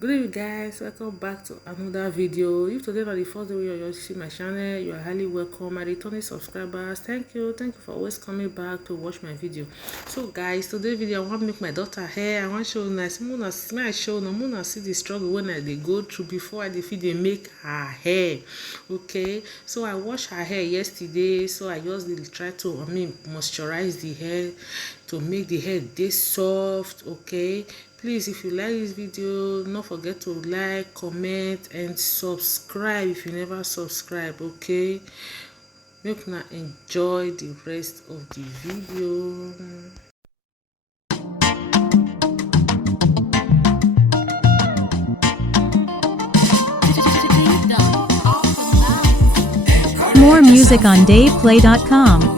Good evening, guys. Welcome back to another video. If today not the first day you see my channel, you are highly welcome. My returning subscribers, thank you for always coming back to watch my video. So guys, today's video I want to make my daughter hair. I want to show nice I show no muna see the struggle when they go through before I dey make her hair. Okay, so I wash her hair yesterday, so I just try to moisturize the hair to make the hair dey soft. Okay, please, if you like this video, don't forget to like, comment and subscribe if you never subscribe. Okay, make una enjoy the rest of the video. More music on DavePlay.com.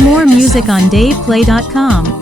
More music on DavePlay.com.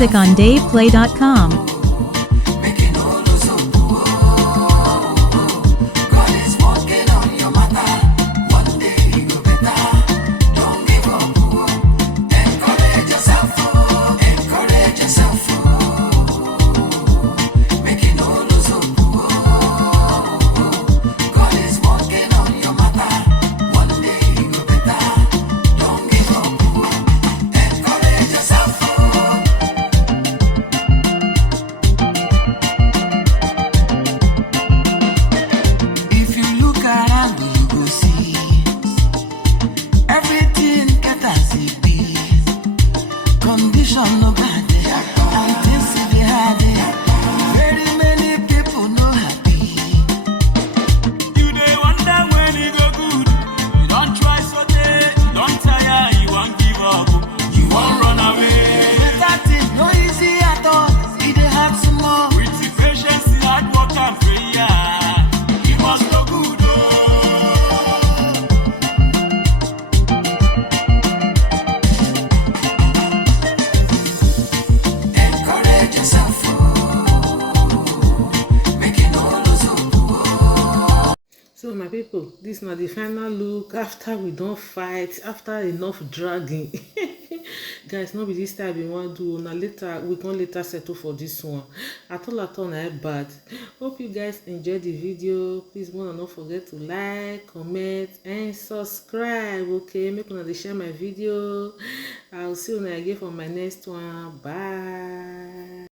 music on DavePlay.com. No bad, and things be hard. Very many people no happy. You dey wonder when it go good. You don't try so day, you don't tire, you won't give up, you won't run away. That is no easy at all. It dey hard some more. With the patience, the hard work and prayer, it must go good. So my people, this na the final look after we don't fight, after enough dragging. Guys, no be this time we want to do. Now later we can later settle for this one. At all na bad. Hope you guys enjoyed the video. Please don't forget to like, comment and subscribe. Okay, make una dey share my video. I'll see you again for my next one. Bye.